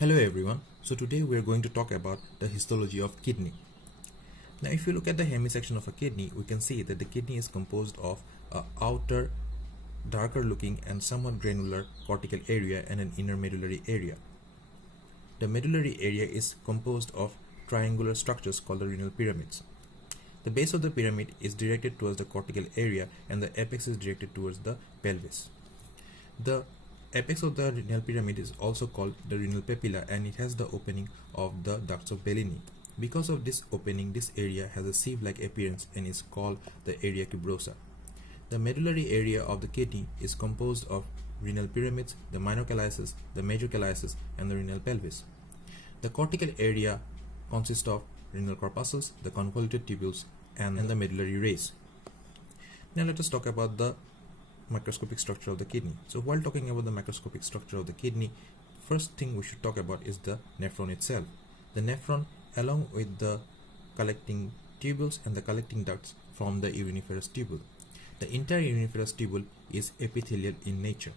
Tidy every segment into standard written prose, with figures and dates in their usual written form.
Hello everyone. So today we are going to talk about the histology of kidney. Now if you look at the hemisection of a kidney, we can see that the kidney is composed of an outer darker looking and somewhat granular cortical area and an inner medullary area. The medullary area is composed of triangular structures called the renal pyramids. The base of the pyramid is directed towards the cortical area and the apex is directed towards the pelvis. The apex of the renal pyramid is also called the renal papilla and it has the opening of the ducts of Bellini. Because of this opening, this area has a sieve-like appearance and is called the area tuberosa. The medullary area of the kidney is composed of renal pyramids, the minor calyces, the major calyces, and the renal pelvis. The cortical area consists of renal corpuscles, the convoluted tubules, and the medullary rays. Now let us talk about the microscopic structure of the kidney. So while talking about the microscopic structure of the kidney, first thing we should talk about is the nephron itself. The nephron, along with the collecting tubules and the collecting ducts, form the uriniferous tubule. The entire uriniferous tubule is epithelial in nature.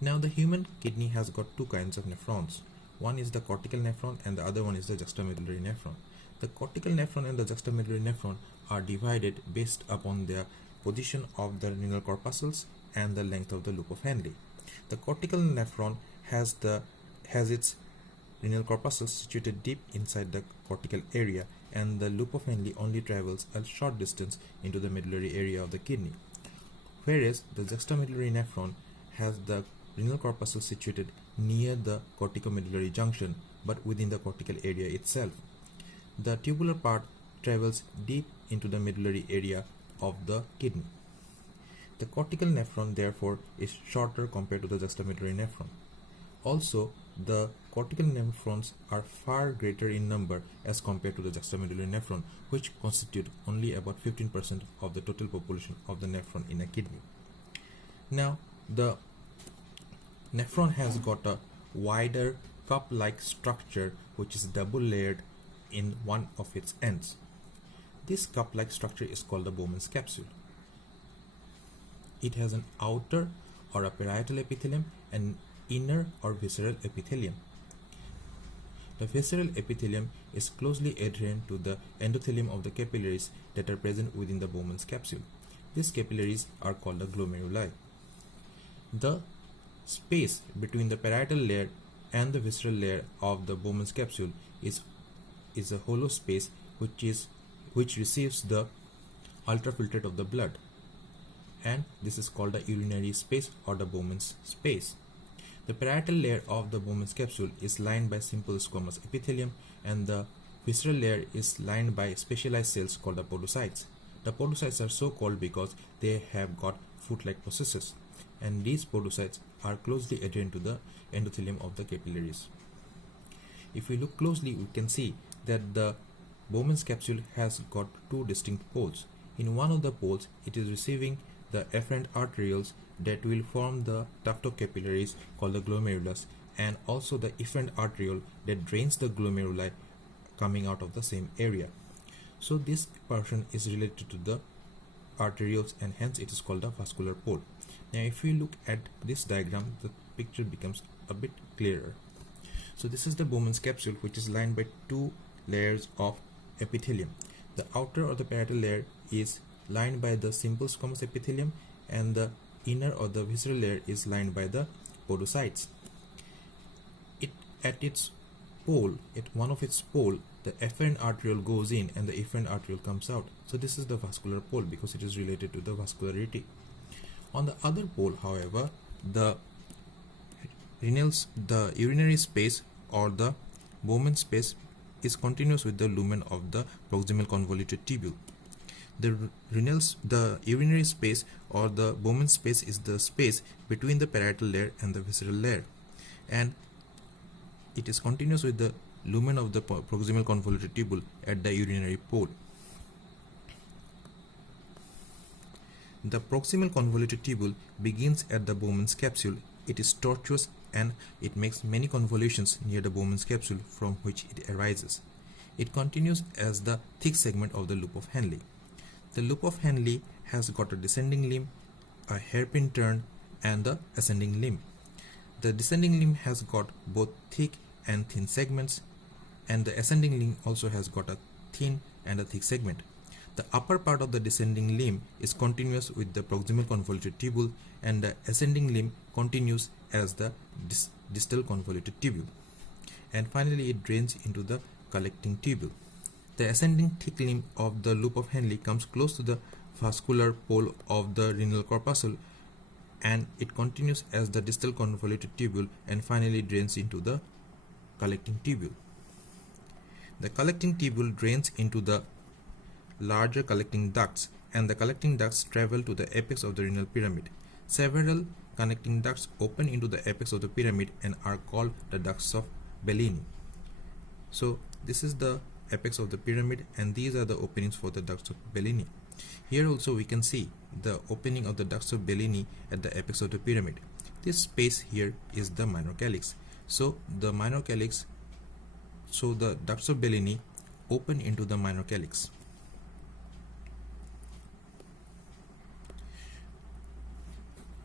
Now the human kidney has got two kinds of nephrons. One is the cortical nephron and the other one is the juxtamedullary nephron. The cortical nephron and the juxtamedullary nephron are divided based upon their position of the renal corpuscles and the length of the loop of Henle. The cortical nephron has its renal corpuscles situated deep inside the cortical area, and the loop of Henle only travels a short distance into the medullary area of the kidney. Whereas the juxtamedullary nephron has the renal corpuscle situated near the corticomedullary junction but within the cortical area itself. The tubular part travels deep into the medullary area of the kidney. The cortical nephron therefore is shorter compared to the juxtamedullary nephron. Also, the cortical nephrons are far greater in number as compared to the juxtamedullary nephron, which constitute only about 15% of the total population of the nephron in a kidney. Now, the nephron has got a wider cup-like structure which is double layered in one of its ends. This cup-like structure is called the Bowman's capsule. It has an outer or a parietal epithelium and inner or visceral epithelium. The visceral epithelium is closely adherent to the endothelium of the capillaries that are present within the Bowman's capsule. These capillaries are called the glomeruli. The space between the parietal layer and the visceral layer of the Bowman's capsule is a hollow space which receives the ultrafiltrate of the blood, and this is called the urinary space or the Bowman's space. The parietal layer of the Bowman's capsule is lined by simple squamous epithelium, and the visceral layer is lined by specialized cells called the podocytes. The podocytes are so called because they have got foot-like processes, and these podocytes are closely adherent to the endothelium of the capillaries. If we look closely, we can see that the Bowman's capsule has got two distinct poles. In one of the poles, it is receiving the afferent arterioles that will form the tuft of capillaries called the glomerulus, and also the efferent arteriole that drains the glomeruli coming out of the same area. So this portion is related to the arterioles and hence it is called the vascular pole. Now if we look at this diagram, the picture becomes a bit clearer. So this is the Bowman's capsule, which is lined by two layers of epithelium. The outer or the parietal layer is lined by the simple squamous epithelium, and the inner or the visceral layer is lined by the podocytes. At one of its pole, the afferent arteriole goes in and the efferent arteriole comes out. So this is the vascular pole because it is related to the vascularity. On the other pole, however, the urinary space or the Bowman's space is continuous with the lumen of the proximal convoluted tubule. The urinary space or the Bowman's space is the space between the parietal layer and the visceral layer, and it is continuous with the lumen of the proximal convoluted tubule at the urinary pole. The proximal convoluted tubule begins at the Bowman's capsule. It is tortuous and it makes many convolutions near the Bowman's capsule from which it arises. It continues as the thick segment of the loop of Henle. The loop of Henle has got a descending limb, a hairpin turn, and the ascending limb. The descending limb has got both thick and thin segments, and the ascending limb also has got a thin and a thick segment. The upper part of the descending limb is continuous with the proximal convoluted tubule, and the ascending limb continues as the distal convoluted tubule. And finally, it drains into the collecting tubule. The ascending thick limb of the loop of Henle comes close to the vascular pole of the renal corpuscle, and it continues as the distal convoluted tubule and finally drains into the collecting tubule. The collecting tubule drains into the larger collecting ducts, and the collecting ducts travel to the apex of the renal pyramid. Several connecting ducts open into the apex of the pyramid and are called the ducts of Bellini. So this is the apex of the pyramid, and these are the openings for the ducts of Bellini. Here also we can see the opening of the ducts of Bellini at the apex of the pyramid. This space here is the minor calyx. So the ducts of Bellini open into the minor calyx.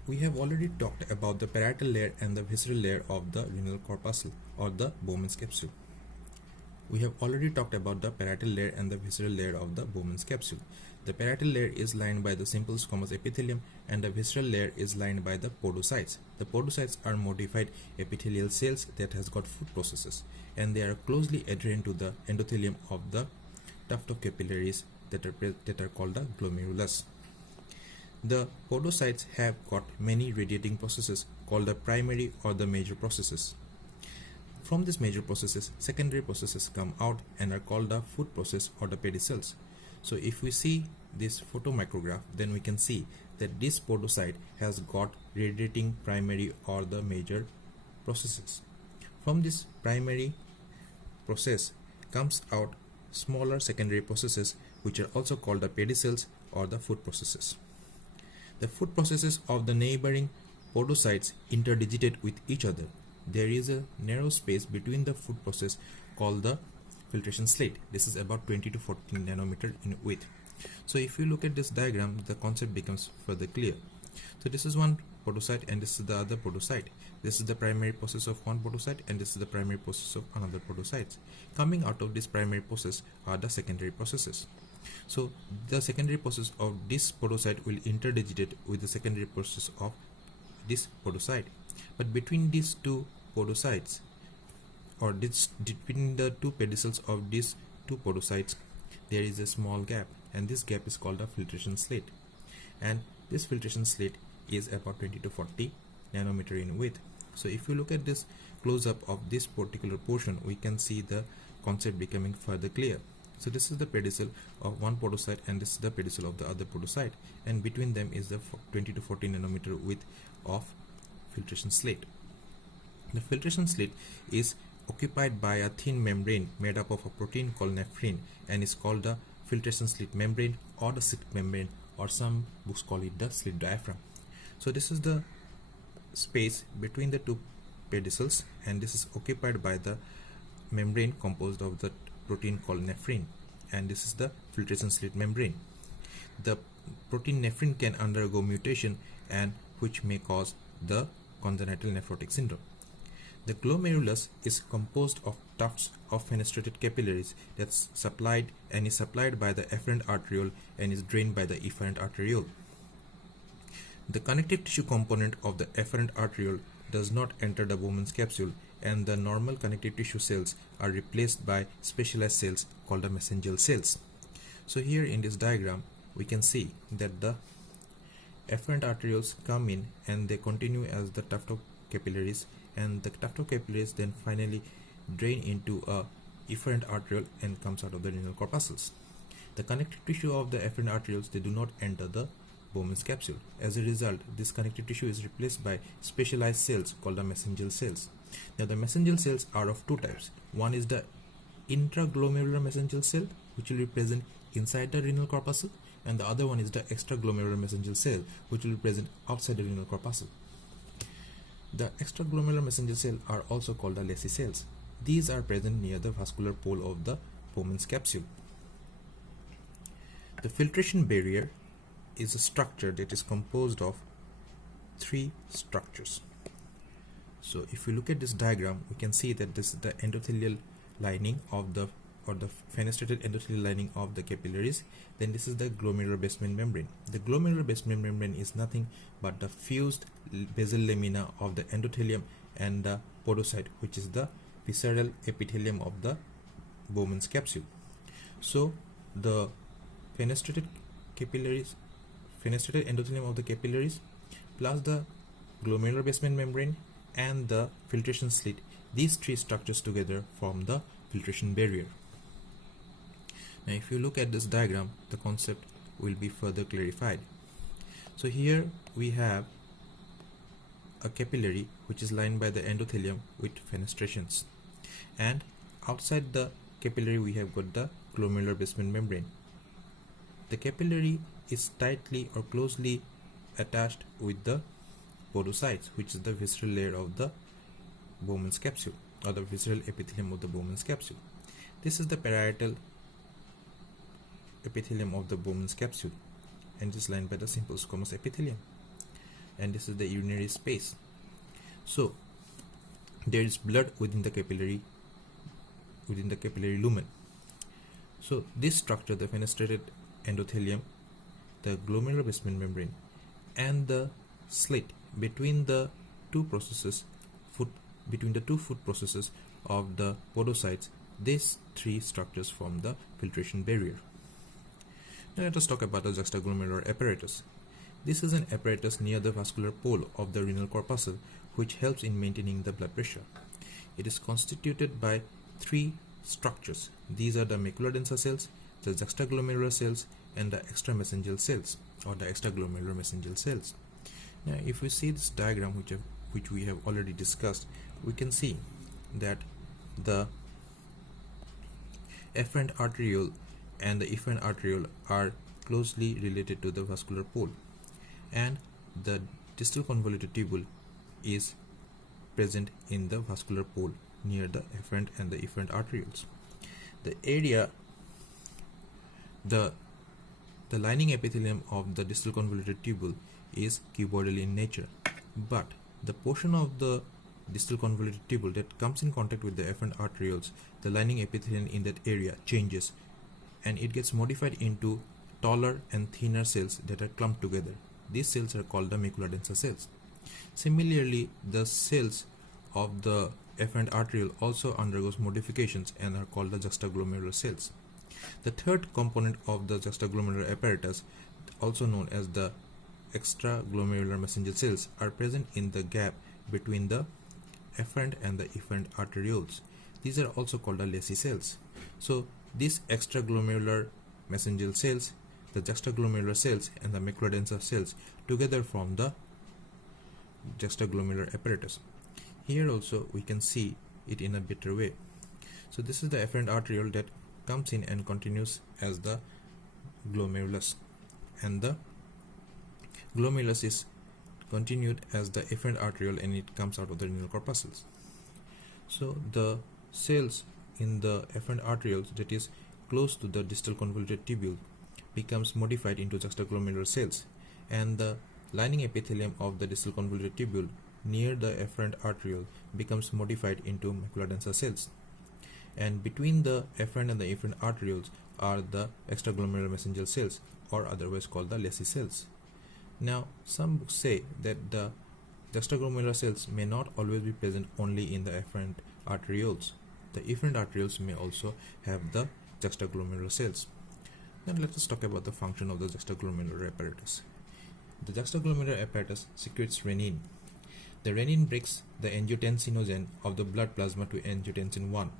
We have already talked about the parietal layer and the visceral layer of the renal corpuscle or the Bowman's capsule. We have already talked about the parietal layer and the visceral layer of the Bowman's capsule. The parietal layer is lined by the simple squamous epithelium, and the visceral layer is lined by the podocytes. The podocytes are modified epithelial cells that has got food processes, and they are closely adherent to the endothelium of the tuft of capillaries that are called the glomerulus. The podocytes have got many radiating processes called the primary or the major processes. From these major processes, secondary processes come out and are called the food process or the pedicels. So if we see this photomicrograph, then we can see that this podocyte has got radiating primary or the major processes. From this primary process comes out smaller secondary processes, which are also called the pedicels or the food processes. The food processes of the neighboring podocytes interdigitate with each other. There is a narrow space between the food process called the filtration slit. This is about 20 to 40 nanometer in width. So if you look at this diagram, the concept becomes further clear. So this is one podocyte and this is the other podocyte. This is the primary process of one podocyte and this is the primary process of another podocyte. Coming out of this primary process are the secondary processes. So the secondary process of this podocyte will interdigitate with the secondary process of this podocyte. But between these two podocytes, or between the two pedicels of these two podocytes, there is a small gap, and this gap is called a filtration slit. And this filtration slit is about 20 to 40 nanometer in width. So if you look at this close-up of this particular portion, we can see the concept becoming further clear. So this is the pedicel of one podocyte and this is the pedicel of the other podocyte, and between them is the 20 to 40 nanometer width of filtration slit. The filtration slit is occupied by a thin membrane made up of a protein called nephrin and is called the filtration slit membrane or the slit membrane, or some books call it the slit diaphragm. So this is the space between the two pedicels, and this is occupied by the membrane composed of the protein called nephrin, and this is the filtration slit membrane. The protein nephrin can undergo mutation, and which may cause the congenital nephrotic syndrome. The glomerulus is composed of tufts of fenestrated capillaries that's supplied by the efferent arteriole and is drained by the efferent arteriole. The connective tissue component of the efferent arteriole does not enter the Bowman's capsule, and the normal connective tissue cells are replaced by specialized cells called the mesangial cells. So here in this diagram we can see that the efferent arterioles come in and they continue as the tuft of capillaries, and the tuft of capillaries then finally drain into a efferent arteriole and comes out of the renal corpuscles. The connective tissue of the efferent arterioles, they do not enter the Bowman's capsule. As a result, this connective tissue is replaced by specialized cells called the mesangial cells. Now the mesangial cells are of two types. One is the intraglomerular mesangial cell, which will be present inside the renal corpuscle, and the other one is the extraglomerular mesangial cell, which will be present outside the renal corpuscle. The extraglomerular mesangial cells are also called the Lacy cells. These are present near the vascular pole of the Bowman's capsule. The filtration barrier is a structure that is composed of three structures. So if you look at this diagram, we can see that this is the endothelial lining of the fenestrated endothelial lining of the capillaries. Then this is the glomerular basement membrane. The glomerular basement membrane is nothing but the fused basal lamina of the endothelium and the podocyte, which is the visceral epithelium of the Bowman's capsule. So the fenestrated endothelium of the capillaries plus the glomerular basement membrane and the filtration slit, these three structures together form the filtration barrier. Now if you look at this diagram, the concept will be further clarified. So here we have a capillary which is lined by the endothelium with fenestrations, and outside the capillary we have got the glomerular basement membrane. The capillary is tightly or closely attached with the podocytes, which is the visceral layer of the Bowman's capsule, or the visceral epithelium of the Bowman's capsule. This is the parietal epithelium of the Bowman's capsule, and it is lined by the simple squamous epithelium. And this is the urinary space. So there is blood within the capillary lumen. So this structure, the fenestrated endothelium, the glomerular basement membrane, and the slit between the two foot processes of the podocytes, these three structures form the filtration barrier. Now let us talk about the juxtaglomerular apparatus. This is an apparatus near the vascular pole of the renal corpuscle which helps in maintaining the blood pressure. It is constituted by three structures. These are the macula densa cells, the juxtaglomerular cells, and the extramesangial cells, or the extraglomerular mesangial cells. Now if we see this diagram which we have already discussed, we can see that the afferent arteriole and the efferent arteriole are closely related to the vascular pole, and the distal convoluted tubule is present in the vascular pole near the afferent and the efferent arterioles. The lining epithelium of the distal convoluted tubule is cuboidal in nature, but the portion of the distal convoluted tubule that comes in contact with the afferent arterioles, the lining epithelium in that area changes, and it gets modified into taller and thinner cells that are clumped together. These cells are called the macula densa cells. Similarly, the cells of the afferent arteriole also undergoes modifications and are called the juxtaglomerular cells. The third component of the juxtaglomerular apparatus, also known as the extraglomerular mesangial cells, are present in the gap between the afferent and the efferent arterioles. These are also called the Lacy cells. So these extraglomerular mesangial cells, the juxtaglomerular cells, and the macula densa cells together form the juxtaglomerular apparatus. Here also we can see it in a better way. So this is the afferent arteriole that comes in and continues as the glomerulus, and the glomerulus is continued as the afferent arteriole, and it comes out of the renal corpuscles. So the cells in the afferent arterioles that is close to the distal convoluted tubule becomes modified into juxtaglomerular cells, and the lining epithelium of the distal convoluted tubule near the afferent arteriole becomes modified into macula densa cells, and between the afferent and the efferent arterioles are the extraglomerular mesangial cells, or otherwise called the Lacy cells. Now some books say that the juxtaglomerular cells may not always be present only in the afferent arterioles. The efferent arterioles may also have the juxtaglomerular cells. Now let us talk about the function of the juxtaglomerular apparatus. The juxtaglomerular apparatus secretes renin. The renin breaks the angiotensinogen of the blood plasma to angiotensin 1.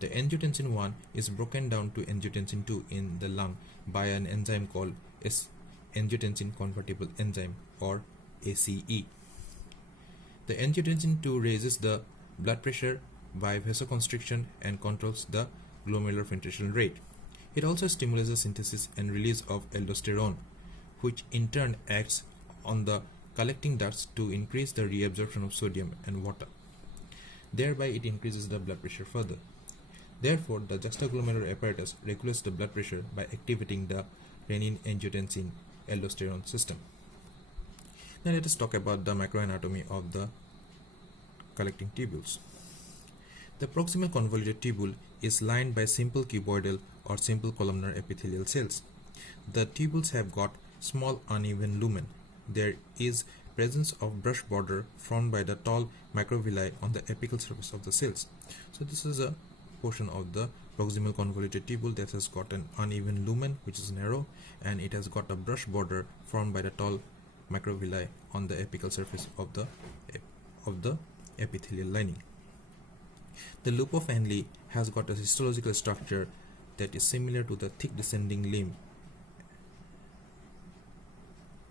The angiotensin 1 is broken down to angiotensin 2 in the lung by an enzyme called angiotensin convertible enzyme, or ACE. The angiotensin 2 raises the blood pressure by vasoconstriction and controls the glomerular filtration rate. It also stimulates the synthesis and release of aldosterone, which in turn acts on the collecting ducts to increase the reabsorption of sodium and water. Thereby it increases the blood pressure further. Therefore, the juxtaglomerular apparatus regulates the blood pressure by activating the renin-angiotensin-aldosterone system. Now let us talk about the microanatomy of the collecting tubules. The proximal convoluted tubule is lined by simple cuboidal or simple columnar epithelial cells. The tubules have got small uneven lumen. There is presence of brush border formed by the tall microvilli on the apical surface of the cells. So this is a portion of the proximal convoluted tubule that has got an uneven lumen which is narrow, and it has got a brush border formed by the tall microvilli on the apical surface of the epithelial lining. The loop of Henle has got a histological structure that is similar to the thick descending limb.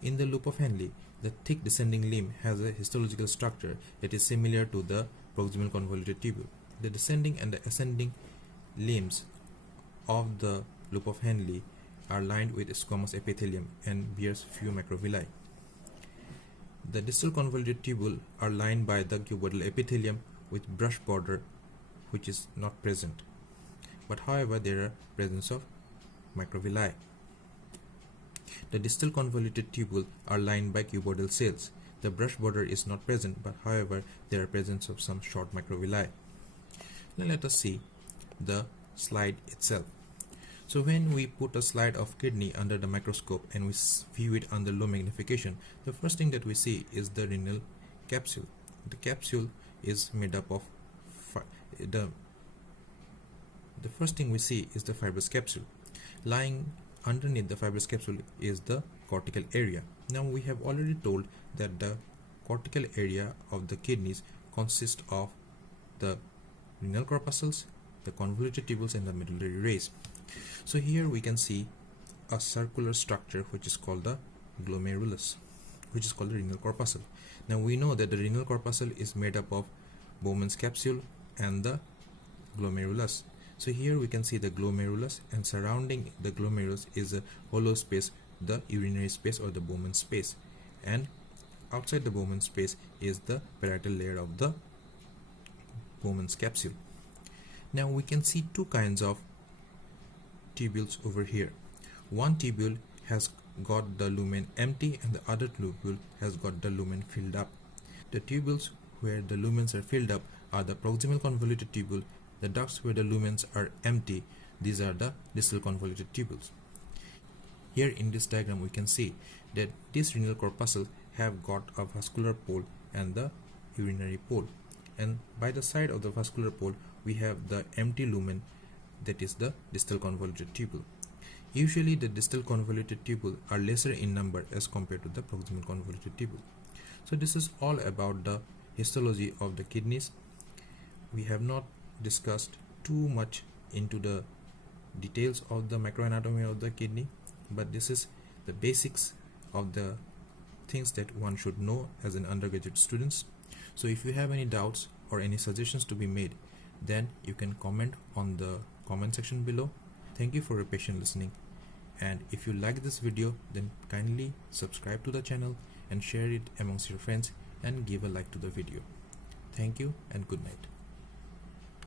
In the loop of Henle, the thick descending limb has a histological structure that is similar to the proximal convoluted tubule. The descending and the ascending limbs of the loop of Henle are lined with squamous epithelium and bears few macrovilli. The distal convoluted tubule are lined by the cuboidal epithelium with brush border which is not present, but however there are presence of microvilli. The distal convoluted tubule are lined by cuboidal cells. The brush border is not present, but however there are presence of some short microvilli. Now let us see the slide itself. So when we put a slide of kidney under the microscope and we view it under low magnification, the first thing that we see is the renal capsule. The capsule is made up of the first thing we see is the fibrous capsule. Lying underneath the fibrous capsule is the cortical area. Now we have already told that the cortical area of the kidneys consists of the renal corpuscles, the convoluted tubules, and the medullary rays. So here we can see a circular structure which is called the glomerulus, which is called the renal corpuscle. Now we know that the renal corpuscle is made up of Bowman's capsule and the glomerulus. So here we can see the glomerulus, and surrounding the glomerulus is a hollow space, the urinary space or the Bowman space, and outside the Bowman space is the parietal layer of the Bowman's capsule. Now we can see two kinds of tubules over here. One tubule has got the lumen empty and the other tubule has got the lumen filled up. The tubules where the lumens are filled up are the proximal convoluted tubule. The ducts where the lumens are empty, these are the distal convoluted tubules. Here in this diagram we can see that this renal corpuscle have got a vascular pole and the urinary pole, and by the side of the vascular pole we have the empty lumen, that is the distal convoluted tubule. Usually the distal convoluted tubule are lesser in number as compared to the proximal convoluted tubule. So this is all about the histology of the kidneys. We have not discussed too much into the details of the microanatomy of the kidney, but this is the basics of the things that one should know as an undergraduate students. So if you have any doubts or any suggestions to be made, then you can comment on the comment section below. Thank you for your patient listening, and if you like this video, then kindly subscribe to the channel and share it amongst your friends and give a like to the video. Thank you and good night.